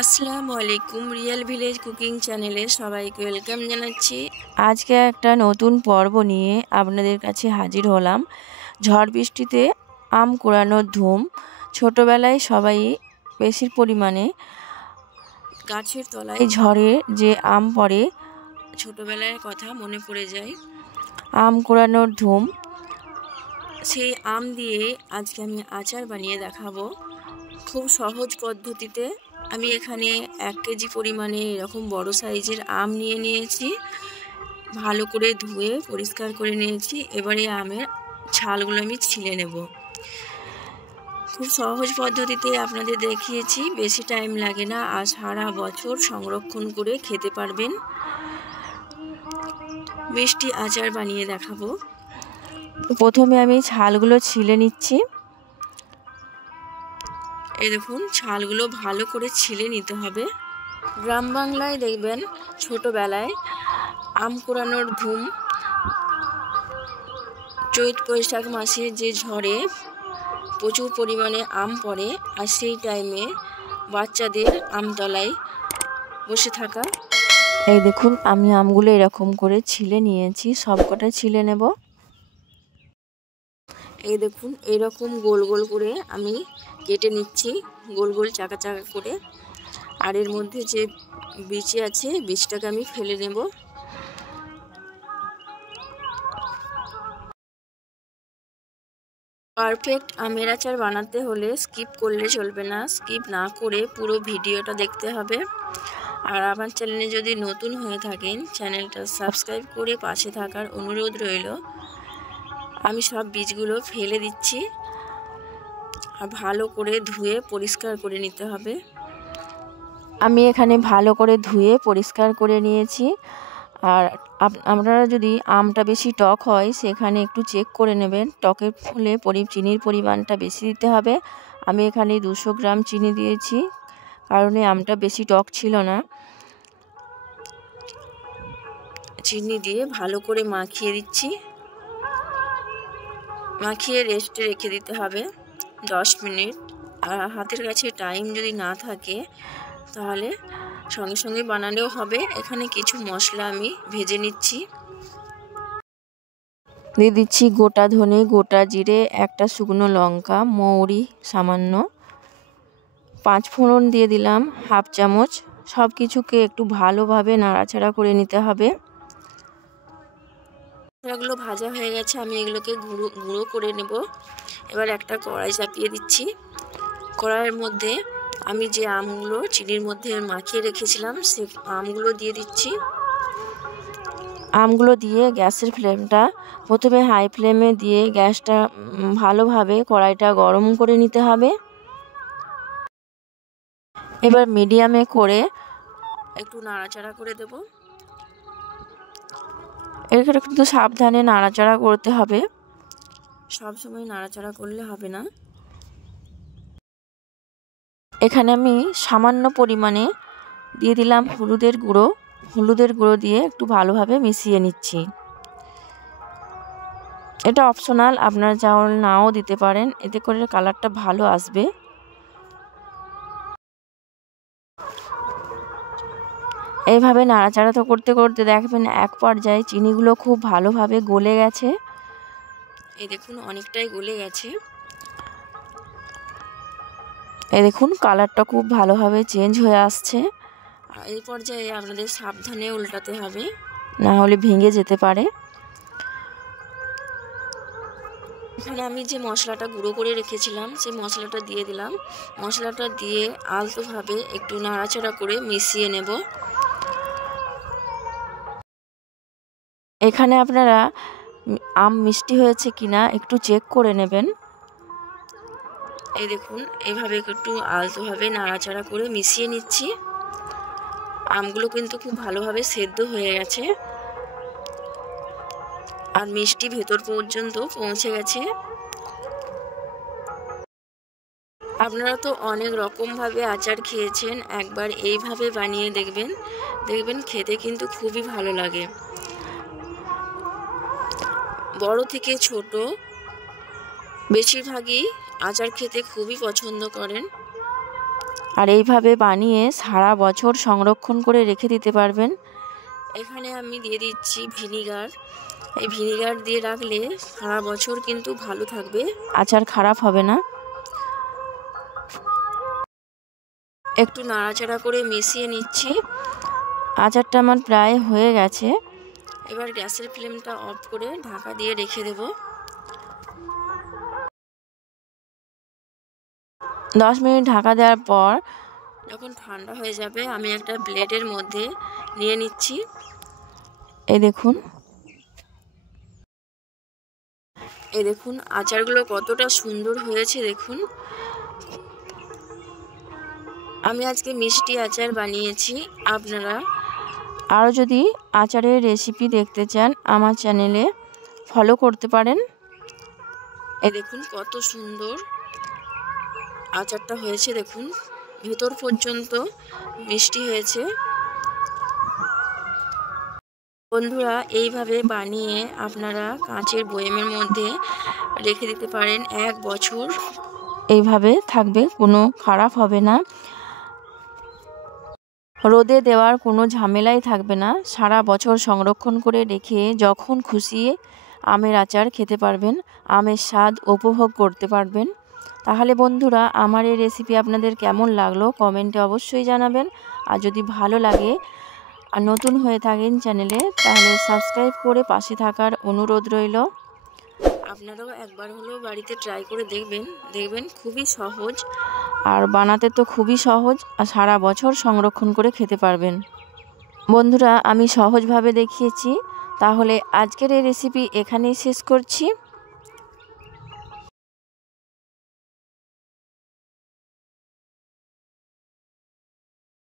আসসালামু আলাইকুম, real village cooking চ্যানেলে সবাইকে ওয়েলকাম জানাচ্ছি। আজকে একটা নতুন পর্ব নিয়ে আপনাদের কাছে হাজির হলাম। ঝড় বৃষ্টিতে আম কুড়ানোর ধুম। ছোটোবেলায় সবাই বেশি পরিমাণে গাছের তলায় ঝড়ে যে আম পড়ে, ছোটোবেলার কথা মনে পড়ে যায়। আম কুড়ানোর ধুম, সেই আম দিয়ে আজকে আমি আচার বানিয়ে দেখাবো খুব সহজ পদ্ধতিতে। আমি এখানে 1 কেজি পরিমাণে এরকম বড় সাইজের আম নিয়ে নিয়েছি, ভালো করে ধুয়ে পরিষ্কার করে নিয়েছি। এবারে আমের ছালগুলো আমি ছিলে নেব। খুব সহজ পদ্ধতিতে আপনাদের দেখিয়েছি, বেশি টাইম লাগে না, আর সারা বছর সংরক্ষণ করে খেতে পারবেন। মিষ্টি আচার বানিয়ে দেখাবো। প্রথমে আমি ছালগুলো ছিলে নিচ্ছি। এই দেখুন, ছালগুলো ভালো করে ছিলে নিতে হবে। গ্রাম বাংলায় দেখবেন ছোটোবেলায় আম কুড়ানোর ধুম, চৈত বৈশাখ মাসে যে ঝড়ে প্রচুর পরিমাণে আম পড়ে, আর সেই টাইমে বাচ্চাদের আমতলায় বসে থাকা। এই দেখুন, আমি আমগুলো এরকম করে ছিলে নিয়েছি, সবকটা ছিলে নেব। এই দেখুন, এরকম গোল গোল করে আমি কেটে নিচ্ছি, গোল গোল চাকা চাকা করে। আর এর মধ্যে যে বিচি আছে, বীজটাকে আমি ফেলে নেব। পারফেক্ট আমের আচার বানাতে হলে স্কিপ করলে চলবে না, স্কিপ না করে পুরো ভিডিওটা দেখতে হবে। আর আমার চ্যানেলে যদি নতুন হয়ে থাকেন, চ্যানেলটা সাবস্ক্রাইব করে পাশে থাকার অনুরোধ রইল। আমি সব বীজগুলো ফেলে দিচ্ছি, আর ভালো করে ধুয়ে পরিষ্কার করে নিতে হবে। আমি এখানে ভালো করে ধুয়ে পরিষ্কার করে নিয়েছি। আর আপনারা যদি আমটা বেশি টক হয়, সেখানে একটু চেক করে নেবেন। টকের ফলে চিনির পরিমাণটা বেশি দিতে হবে। আমি এখানে 200 গ্রাম চিনি দিয়েছি, কারণ আমটা বেশি টক ছিল না। চিনি দিয়ে ভালো করে মাখিয়ে দিচ্ছি। মাখিয়ে রেস্টে রেখে দিতে হবে 10 মিনিট। আর হাতের কাছে টাইম যদি না থাকে, তাহলে সঙ্গে সঙ্গে বানালেও হবে। এখানে কিছু মশলা আমি ভেজে নিচ্ছি। দিয়ে দিচ্ছি গোটা ধনে, গোটা জিরে, একটা শুকনো লঙ্কা, মৌরি সামান্য, 5 ফোড়ন দিয়ে দিলাম 1/2 চামচ। সব কিছুকে একটু ভালোভাবে নাড়াচাড়া করে নিতে হবে। মশলাগুলো ভাজা হয়ে গেছে, আমি এগুলোকে গুঁড়ো করে নেব। এবার একটা কড়াই চাপিয়ে দিচ্ছি। কড়াইয়ের মধ্যে আমি যে আমগুলো চিনির মধ্যে মাখিয়ে রেখেছিলাম, সেই আমগুলো দিয়ে দিচ্ছি। আমগুলো দিয়ে গ্যাসের ফ্লেমটা প্রথমে হাই ফ্লেমে দিয়ে গ্যাসটা ভালোভাবে কড়াইটা গরম করে নিতে হবে। এবার মিডিয়ামে করে একটু নাড়াচাড়া করে দেব। এখানে কিন্তু সাবধানে নাড়াচাড়া করতে হবে, সবসময় নাড়াচাড়া করলে হবে না। এখানে আমি সামান্য পরিমাণে দিয়ে দিলাম হলুদের গুঁড়ো। হলুদের গুঁড়ো দিয়ে একটু ভালোভাবে মিশিয়ে নিচ্ছি। এটা অপশনাল, আপনারা চাইলে নাও দিতে পারেন, এতে করে কালারটা ভালো আসবে। এইভাবে নাড়াচাড়া তো করতে করতে দেখবেন এক পর্যায়ে চিনিগুলো খুব ভালোভাবে গলে গেছে। এই দেখুন, অনেকটাই গলে গেছে। এই দেখুন, কালারটা খুব ভালোভাবে চেঞ্জ হয়ে আসছে। এই পর্যায়ে আপনাদের সাবধানে উল্টাতে হবে, না হলে ভেঙে যেতে পারে। এখানে আমি যে মশলাটা গুঁড়ো করে রেখেছিলাম, সেই মশলাটা দিয়ে দিলাম। মশলাটা দিয়ে আলতোভাবে একটু নাড়াচাড়া করে মিশিয়ে নেব। এখানে আপনারা আম মিষ্টি হয়েছে কিনা একটু চেক করে নেবেন। এই দেখুন, এইভাবে একটু আলতোভাবে নাড়াচাড়া করে মিশিয়ে নিচ্ছি। আমগুলো কিন্তু খুব ভালোভাবে সেদ্ধ হয়ে গেছে, আর মিষ্টি ভেতর পর্যন্ত পৌঁছে গেছে। আপনারা তো অনেক রকমভাবে আচার খেয়েছেন, একবার এইভাবে বানিয়ে দেখবেন, দেখবেন খেতে কিন্তু খুবই ভালো লাগে। বড় থেকে ছোট বেশিরভাগই আচার খেতে খুবই পছন্দ করেন। আর এইভাবে বানিয়ে সারা বছর সংরক্ষণ করে রেখে দিতে পারবেন। এখানে আমি দিয়ে দিচ্ছি ভিনিগার। এই ভিনিগার দিয়ে রাখলে সারা বছর কিন্তু ভালো থাকবে, আচার খারাপ হবে না। একটু নাড়াচাড়া করে মিশিয়ে নিচ্ছি। আচারটা আমার প্রায় হয়ে গেছে। এবার গ্যাসের ফ্লেমটা অফ করে ঢাকা দিয়ে রেখে দেব। 10 মিনিট ঢাকা দেওয়ার পর যখন ঠান্ডা হয়ে যাবে আমি একটা ব্লেডের মধ্যে নিয়ে নিচ্ছি। এই দেখুন আচারগুলো কতটা সুন্দর হয়েছে দেখুন। আমি আজকে মিষ্টি আচার বানিয়েছি। আপনারা আরও যদি আচারের রেসিপি দেখতে চান আমার চ্যানেলে ফলো করতে পারেন। এই দেখুন কত সুন্দর আচারটা হয়েছে, দেখুন ভেতর পর্যন্ত মিষ্টি হয়েছে। বন্ধুরা এইভাবে বানিয়ে আপনারা কাঁচের বয়ামের মধ্যে রেখে দিতে পারেন 1 বছর। এইভাবে থাকবে, কোনো খারাপ হবে না, রোদে দেওয়ার কোনো ঝামেলাই থাকবে না। সারা বছর সংরক্ষণ করে রেখে যখন খুশি আমের আচার খেতে পারবেন, আমের স্বাদ উপভোগ করতে পারবেন। তাহলে বন্ধুরা আমার এই রেসিপি আপনাদের কেমন লাগলো কমেন্টে অবশ্যই জানাবেন। আর যদি ভালো লাগে আর নতুন হয়ে থাকেন চ্যানেলে তাহলে সাবস্ক্রাইব করে পাশে থাকার অনুরোধ রইল। আপনারাও একবার হলেও বাড়িতে ট্রাই করে দেখবেন খুবই সহজ, আর বানাতে তো খুবই সহজ, আর সারা বছর সংরক্ষণ করে খেতে পারবেন। বন্ধুরা আমি সহজভাবে দেখিয়েছি। তাহলে আজকের এই রেসিপি এখানেই শেষ করছি।